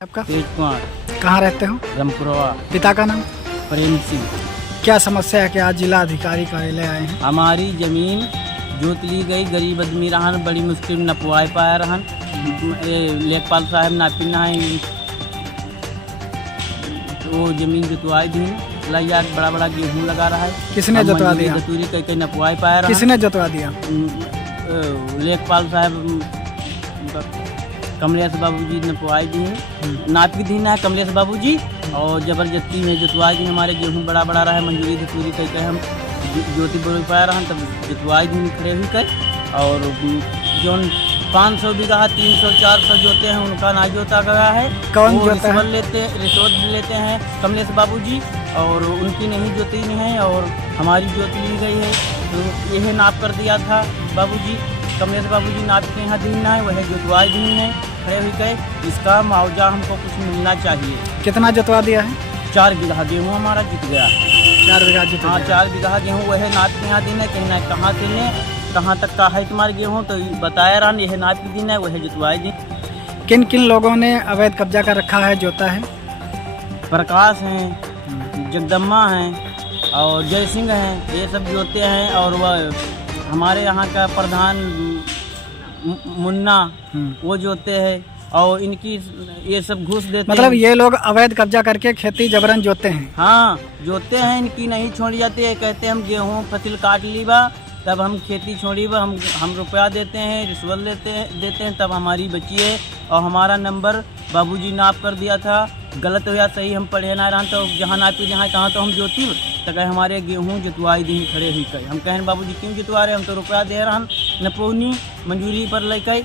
आपका तेज कुमार, कहाँ रहते हो? रामपुरवा। पिता का नाम? प्रेम सिंह। क्या समस्या है कि आज जिला अधिकारी कार्यालय आए हैं? हमारी जमीन जोत ली गई, गरीब आदमी रहन, बड़ी मुश्किल नपवाए पाया रहन। लेखपाल साहब नापिन है वो जमीन जुतवाई दी लैया, बड़ा बड़ा गेहूँ लगा रहा है। किसने जतवा दिया? गतूरी कई कई नपवाए पाया रहा। किसने जतवा दिया? लेखपाल साहब कमलेश बाबूजी ने पुआई दी है, नापी दी है कमलेश बाबूजी, और जबरदस्ती में जुतवाई दी। हमारे गेहूँ बड़ा बड़ा रहा है, मंजूरी धतूरी कह के हम ज्योति बोल पाया रहा तब जुतवाई दी खड़े हुई कर। और जो 500 बीघा 300 400 जोते हैं उनका ना जोता गया है। कौन वो जोता है? रिश्वत लेते हैं कमलेश बाबूजी, और उनकी नहीं जोती नहीं है और हमारी जोत ली गई है। तो यह नाप कर दिया था बाबूजी, कमलेश बाबूजी नाप के यहाँ दिन है, वह जुतवाई दी है खड़े हुई गए। इसका मुआवजा हमको कुछ मिलना चाहिए। कितना जतवा दिया है? 4 बीघा गेहूँ हमारा जीत गया। 4 बीघा जीत हाँ, गया। 4 बीघा गेहूँ वह नाप के यहाँ दिन है, कहना कहाँ से लें, कहाँ तक का है तुम्हारे गेहूँ, तो बताया रहा यह नाप की दिन है, वह जुतवाई दी। किन किन लोगों ने अवैध कब्जा कर रखा है, जोता है? प्रकाश हैं, जगदम्मा हैं और जय सिंह हैं, ये सब जोते हैं। और वह हमारे यहाँ का प्रधान मुन्ना वो जोते हैं, और इनकी ये सब घूस देते मतलब हैं। ये लोग अवैध कब्जा करके खेती जबरन जोते हैं? हाँ, जोते हैं, इनकी नहीं छोड़ी जाती है। कहते हैं हम गेहूँ फसल काट ली बा, तब हम खेती छोड़ी बा, हम रुपया देते हैं, रिश्वत देते हैं, तब हमारी बची है। और हमारा नंबर बाबूजी नाप कर दिया था, गलत हो या सही हम पढ़े ना रहा, तो जहाँ नापी जहाँ तहाँ तो हम जोती तो कहे हमारे गेहूँ जुतवाई दी खड़े हुई कहे। हम कहें बाबूजी क्यों जुतवा रहे, हम तो रुपया दे रहा हम नपौनी मंजूरी पर लेकर।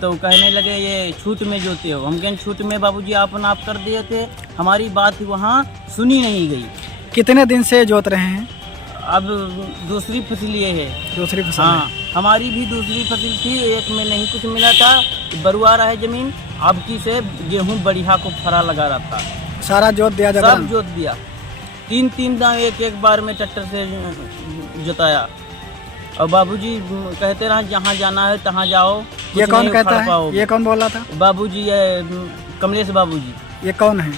तो कहने लगे ये छूट में जोते हो। हम कहें छूट में बाबूजी आप नाप कर दिए थे, हमारी बात वहाँ सुनी नहीं गई। कितने दिन से जोत रहे हैं? अब दूसरी फसल ये है। दूसरी फसल हाँ, है। हमारी भी दूसरी फसल थी, एक में नहीं कुछ मिला था, बरुआ रहा है जमीन। अब की से गेहूँ बढ़िया को फरा लगा रहा था, सारा जोत दिया सब जबरन? जोत दिया। 3 दाव एक बार में ट्रैक्टर से जोताया। और बाबूजी कहते रहा जहाँ जाना है तहाँ जाओ। ये कुछ कौन नहीं कहता उखाड़ है? पाओगे। ये कौन बोला था? बाबूजी ये कमलेश बाबूजी, ये कौन है?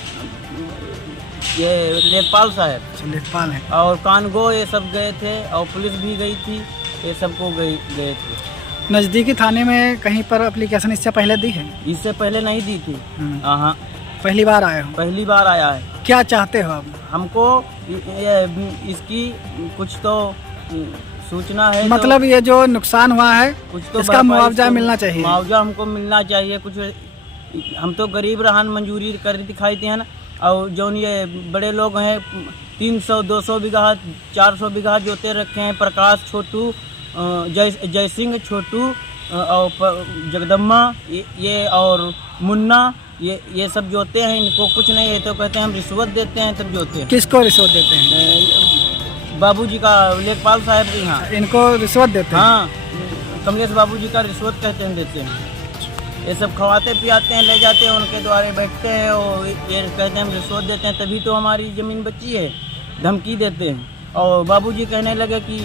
ये लेखपाल साहब लेखपाल है। और कानगो ये सब गए थे, और पुलिस भी गई थी, ये सबको गए थे। नज़दीकी थाने में कहीं पर एप्लीकेशन इससे पहले दी है? इससे पहले नहीं दी थी। हाँ, पहली बार आए हो? पहली बार आया है। क्या चाहते हो आप? हमको इसकी कुछ तो सूचना है, मतलब ये जो नुकसान हुआ है कुछ तो इसका भरपाई मुआवजा तो मिलना चाहिए। मुआवजा हमको मिलना चाहिए कुछ। हम तो गरीब रहन, मंजूरी कर दिखाई दी है ना। और जो ये बड़े लोग हैं 300 200 बीघा 400 बीघा जोते रखे हैं, प्रकाश छोटू, जय सिंह छोटू और जगदम्मा ये और मुन्ना ये सब जोते हैं। इनको कुछ नहीं है तो कहते हैं हम रिश्वत देते हैं तब जोते हैं। किसको रिश्वत देते हैं? बाबूजी का, लेखपाल साहब के यहाँ। इनको रिश्वत देते हैं? हाँ, कमलेश बाबूजी का रिश्वत कहते हैं देते हैं। ये सब खवाते पियाते हैं, ले जाते हैं, उनके द्वारे बैठते हैं और ये कहते हैं हम रिश्वत देते हैं तभी तो हमारी ज़मीन बची है, धमकी देते हैं। और बाबूजी कहने लगे कि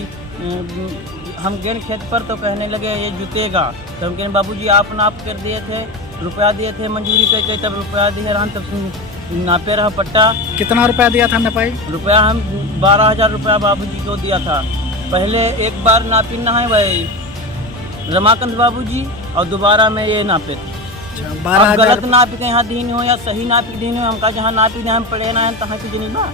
हम गए खेत पर तो कहने लगे ये जुतेगा, तो हम कहें बाबूजी आप नाप कर दिए थे, रुपया दिए थे मंजूरी करके, तब रुपया दिए रहा तब नापे रहा पट्टा। कितना रुपया दिया था नपाई? रुपया हम 12,000 रुपया बाबूजी को दिया था। पहले एक बार नापी ना है भाई रमाकांत बाबूजी, और दोबारा में ये नापे थे। 12,000 गलत नाप के यहाँ दीन हो या सही नाप के दीन हो, हमका जहाँ नापी हम पढ़े ना है तहाँ की जनी बा।